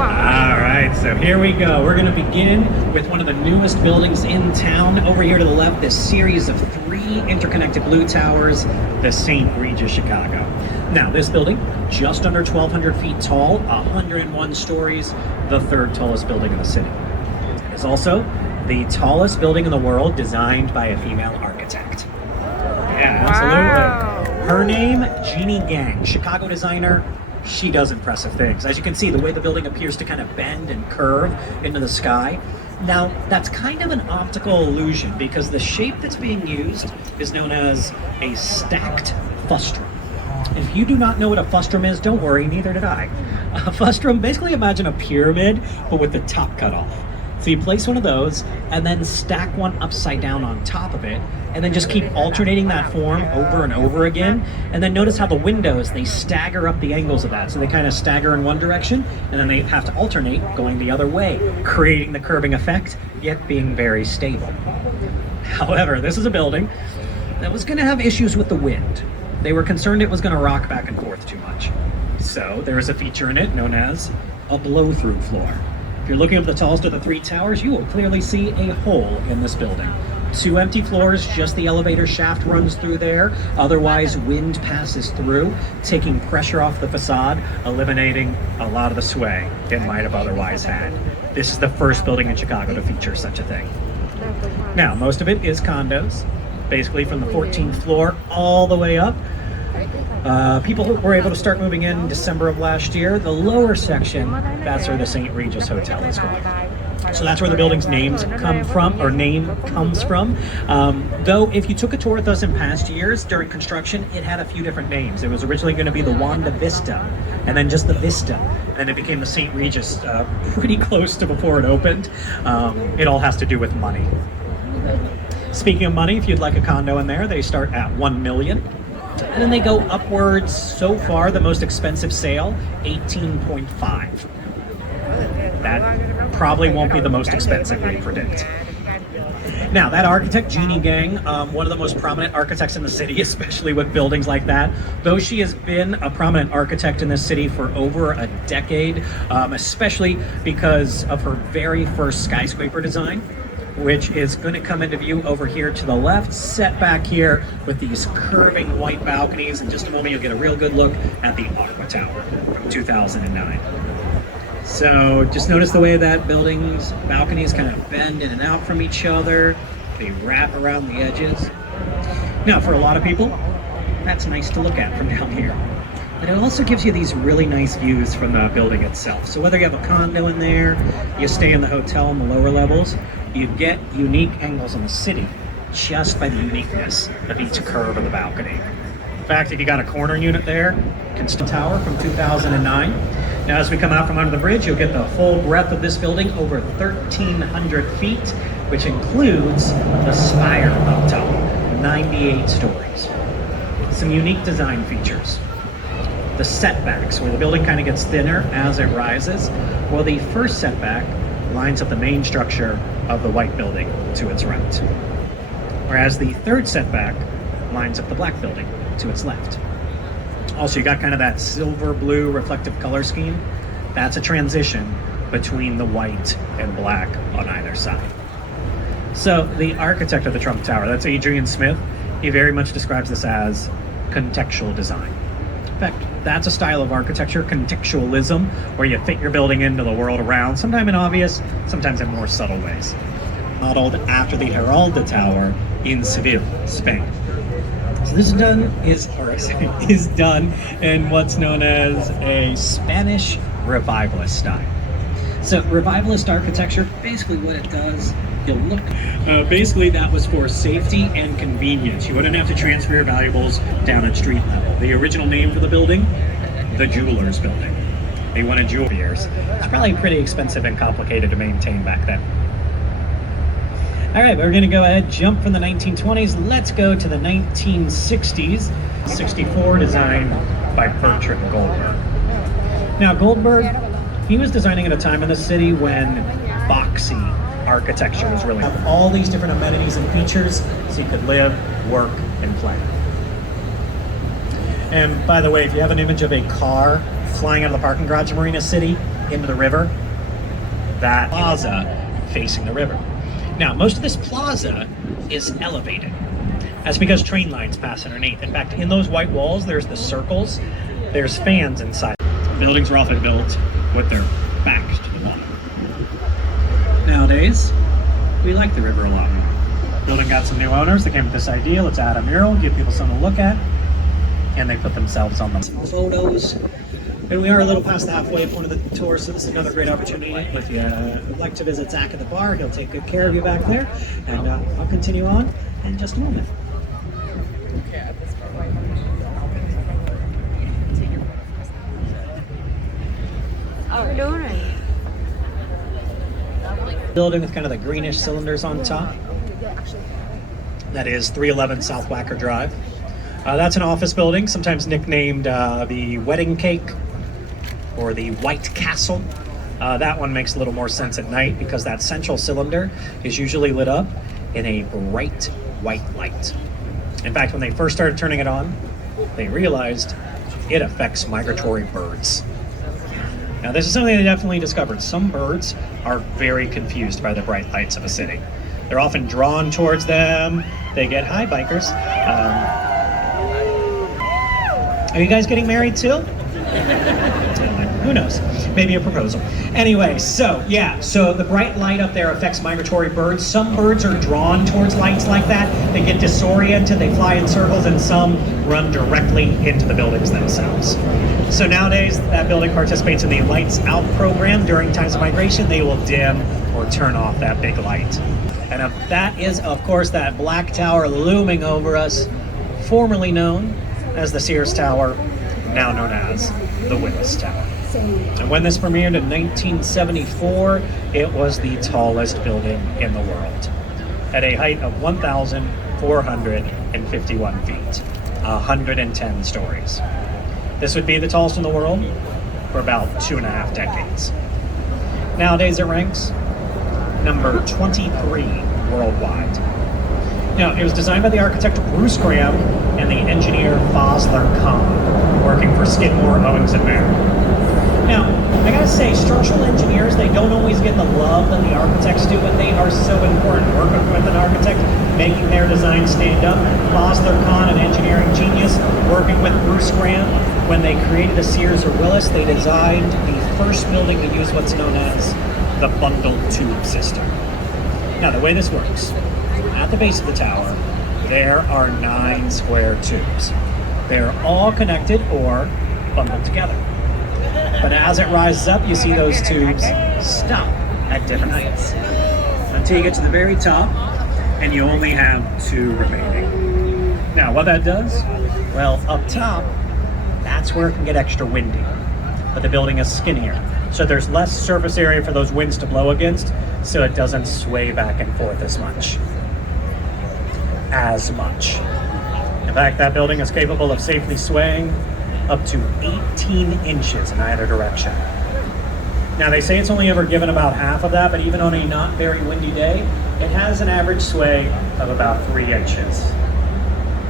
All right, so here we go. We're going to begin with one of the newest buildings in town. Over here to the left, this series of 3 interconnected blue towers, the St. Regis Chicago. Now, this building, just under 1,200 feet tall, 101 stories, the 3rd tallest building in the city. It's also the tallest building in the world designed by a female architect. Yeah, absolutely. Wow. Her name, Jeannie Gang, Chicago designer. She does impressive things. As you can see, the way the building appears to kind of bend and curve into the sky. Now, that's kind of an optical illusion because the shape that's being used is known as a stacked frustum. If you do not know what a frustum is, don't worry, neither did I. A frustum, basically imagine a pyramid, but with the top cut off. So you place one of those and then stack one upside down on top of it, and then just keep alternating that form over and over again. And then notice how the windows, they stagger up the angles of that. So they kind of stagger in one direction, and then they have to alternate going the other way, creating the curving effect, yet being very stable. However, this is a building that was gonna have issues with the wind. They were concerned it was gonna rock back and forth too much. So there is a feature in it known as a blow-through floor. If you're looking up the tallest of the 3 towers, you will clearly see a hole in this building. 2 empty floors, just the elevator shaft runs through there. Otherwise, wind passes through, taking pressure off the facade, eliminating a lot of the sway it might have otherwise had. This is the first building in Chicago to feature such a thing. Now, most of it is condos, basically from the 14th floor all the way up. People were able to start moving in December of last year. The lower section, that's where the St. Regis Hotel is going. So that's where the building's names come from, or name comes from. Though if you took a tour with us in past years during construction, it had a few different names. It was originally going to be the Wanda Vista, and then just the Vista, and then it became the St. Regis pretty close to before it opened. It all has to do with money. Speaking of money, if you'd like a condo in there, they start at $1 million. And then they go upwards. So far, the most expensive sale, 18.5. That probably won't be the most expensive, we predict. Now, that architect, Jeannie Gang, one of the most prominent architects in the city, especially with buildings like that. Though she has been a prominent architect in this city for over a decade, especially because of her very first skyscraper design, which is going to come into view over here to the left, set back here with these curving white balconies. In just a moment, you'll get a real good look at the Aqua Tower from 2009. So just notice the way that building's balconies kind of bend in and out from each other. They wrap around the edges. Now, for a lot of people, that's nice to look at from down here. But it also gives you these really nice views from the building itself. So whether you have a condo in there, you stay in the hotel in the lower levels, you get unique angles on the city just by the uniqueness of each curve of the balcony. In fact, if you got a corner unit there, Kinston Tower from 2009. Now, as we come out from under the bridge, you'll get the full breadth of this building, over 1,300 feet, which includes the spire up top, 98 stories. Some unique design features. The setbacks, where the building kind of gets thinner as it rises. Well, the first setback lines up the main structure of the white building to its right, whereas the third setback lines up the black building to its left. Also, you got kind of that silver blue reflective color scheme. That's a transition between the white and black on either side. So the architect of the Trump Tower, that's Adrian Smith, he very much describes this as contextual design. In fact, that's a style of architecture, contextualism, where you fit your building into the world around, sometimes in obvious, sometimes in more subtle ways. Modeled after the Giralda Tower in Seville, Spain. So this is done in what's known as a Spanish revivalist style. So revivalist architecture, basically what it does, you'll look. Basically that was for safety and convenience. You wouldn't have to transfer your valuables down at street level. The original name for the building, the Jewelers Building. They wanted jewelers. It's probably pretty expensive and complicated to maintain back then. All right, we're gonna go ahead, jump from the 1920s. Let's go to the 1960s. 64, designed by Bertram Goldberg. Now Goldberg, he was designing at a time in the city when boxy architecture was really have all these different amenities and features so you could live, work, and play. And by the way, if you have an image of a car flying out of the parking garage of Marina City, into the river, that plaza facing the river. Now, most of this plaza is elevated. That's because train lines pass underneath. In fact, in those white walls, there's the circles, there's fans inside. Buildings were often built with their backs to the water. Nowadays, we like the river a lot more. Building got some new owners that came with this idea. Let's add a mural, give people something to look at, and they put themselves on them. Some photos. And we are a little past the halfway point of the tour, so this is another great opportunity. If you would like to visit Zach at the bar, he'll take good care of you back there. And I'll continue on in just a moment. Oh, we're doing it. Building with kind of the greenish cylinders on top. That is 311 South Wacker Drive. That's an office building, sometimes nicknamed the Wedding Cake or the White Castle. That one makes a little more sense at night because that central cylinder is usually lit up in a bright white light. In fact, when they first started turning it on, they realized it affects migratory birds. Now, this is something they definitely discovered. Some birds are very confused by the bright lights of a city. They're often drawn towards them. They get, hi, bikers. Are you guys getting married too? Who knows? Maybe a proposal. Anyway, so the bright light up there affects migratory birds. Some birds are drawn towards lights like that. They get disoriented, they fly in circles, and some run directly into the buildings themselves. So nowadays, that building participates in the Lights Out program. During times of migration, they will dim or turn off that big light. And that is, of course, that black tower looming over us, formerly known as the Sears Tower, now known as the Willis Tower. And when this premiered in 1974, it was the tallest building in the world, at a height of 1,451 feet, 110 stories. This would be the tallest in the world for about 2.5 decades. Nowadays it ranks number 23 worldwide. Now, it was designed by the architect Bruce Graham and the engineer Fosler Kahn, working for Skidmore, Owings & Merrill. Now, I gotta say, structural engineers, they don't always get the love that the architects do, but they are so important. Working with an architect, making their design stand up. Fosler Kahn, an engineering genius, working with Bruce Graham. When they created the Sears or Willis, they designed the first building to use what's known as the bundled tube system. Now, the way this works, at the base of the tower, there are 9 square tubes. They're all connected or bundled together. But as it rises up, you see those tubes stop at different heights until you get to the very top, and you only have 2 remaining. Now, what that does? Well, up top, that's where it can get extra windy. But the building is skinnier, so there's less surface area for those winds to blow against, so it doesn't sway back and forth as much. In fact, that building is capable of safely swaying up to 18 inches in either direction. Now, they say it's only ever given about half of that, but even on a not very windy day, it has an average sway of about 3 inches,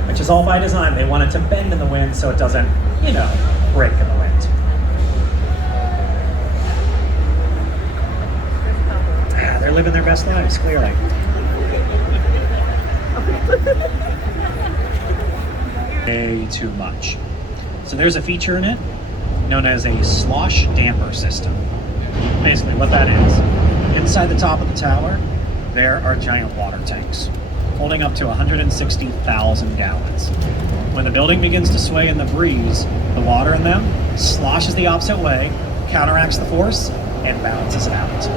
which is all by design. They want it to bend in the wind so it doesn't, break in the wind. They're living their best lives, clearly. Way too much. So there's a feature in it known as a slosh damper system. Basically what that is, inside the top of the tower, there are giant water tanks holding up to 160,000 gallons. When the building begins to sway in the breeze, the water in them sloshes the opposite way, counteracts the force, and balances it out.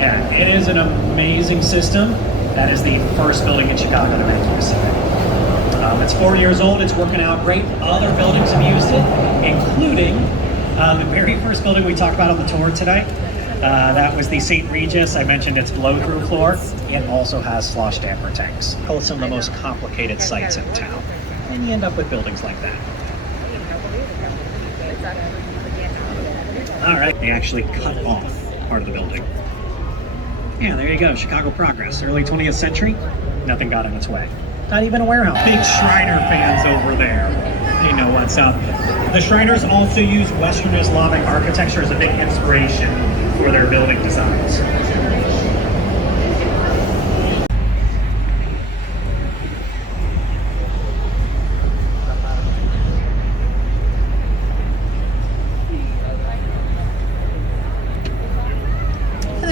Yeah, it is an amazing system. That is the first building in Chicago to make use of it. It's 4 years old, it's working out great. Other buildings have used it, including the very first building we talked about on the tour today. That was the St. Regis. I mentioned its blow-through floor. It also has slosh damper tanks. Called some of the most complicated sites in town. And you end up with buildings like that. All right, they actually cut off part of the building. Yeah, there you go, Chicago progress. Early 20th century, nothing got in its way. Not even a warehouse. Big Shriner fans over there. They know what's up. The Shriners also use Western Islamic architecture as a big inspiration for their building designs.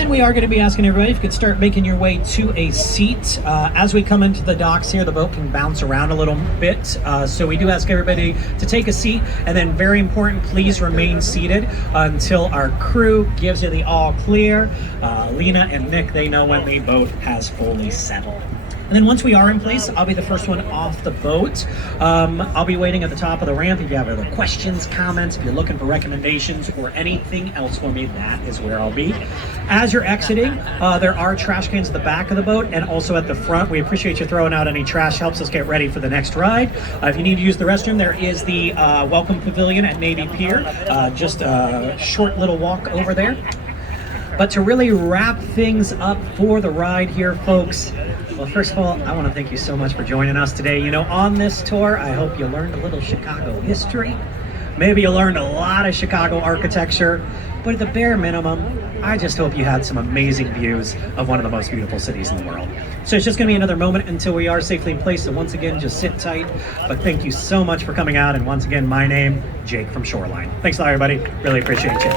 We are going to be asking everybody if you could start making your way to a seat. As we come into the docks here, the boat can bounce around a little bit. So we do ask everybody to take a seat, and then very important, please remain seated until our crew gives you the all clear. Lena and Nick, they know when the boat has fully settled. And then once we are in place, I'll be the first one off the boat. I'll be waiting at the top of the ramp. If you have other questions, comments, if you're looking for recommendations or anything else for me, that is where I'll be. As you're exiting, there are trash cans at the back of the boat and also at the front. We appreciate you throwing out any trash. Helps us get ready for the next ride. If you need to use the restroom, there is the Welcome Pavilion at Navy Pier. Just a short little walk over there. But to really wrap things up for the ride here, folks, well, first of all, I want to thank you so much for joining us today. You know, on this tour, I hope you learned a little Chicago history. Maybe you learned a lot of Chicago architecture, but at the bare minimum, I just hope you had some amazing views of one of the most beautiful cities in the world. So it's just going to be another moment until we are safely in place. So once again, just sit tight. But thank you so much for coming out. And once again, my name, Jake from Shoreline. Thanks a lot, everybody. Really appreciate you.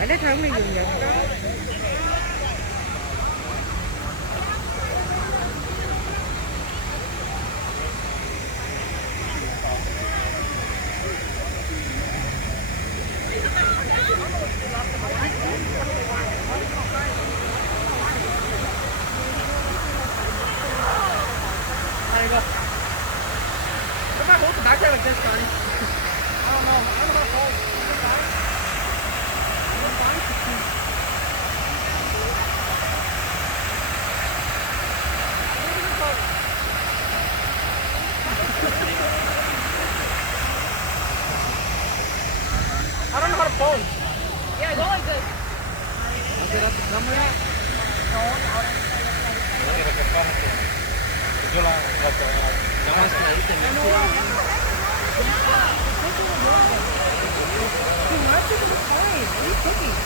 Ở đất không hay dùng vậy đó. Am I holding back there like this, Donnie? I don't know. I don't know how to I don't know how to pose. Yeah, go like this. I'll get up the camera. Too much of the time. What are you cooking?